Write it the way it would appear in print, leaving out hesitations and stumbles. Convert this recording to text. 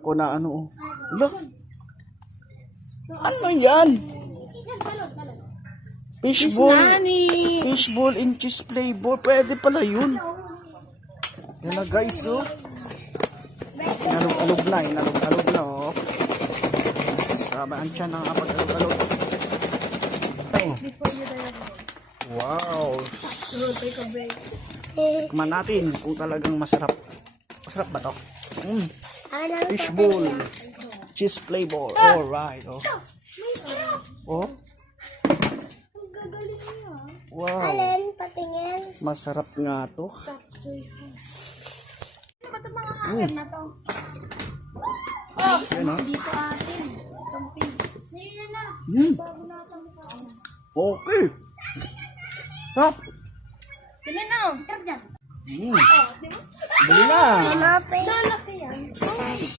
ko na ano. Look. Ano yan? Fishball. Fishball in cheese flavor. Pwede pala yun. Yan na guys, oh. Inalog-alog na, inalog-alog na, oh. Sabi ang tiyan na kapag-alog-alog. Oh. Wow. Tikman natin kung talagang masarap. Masarap ba to? Fishball. Cheese flavor. Alright, oh. Oh. Wow. Alin, patingin. Masarap nga to. Ano ba itong mga hair na to? Yan, oh. Dito atin. Itong pink. Ngayon na. Bago na ito mukha. Okay. Stop. Sila na. Tara dyan. Bili na. Lalaki yan.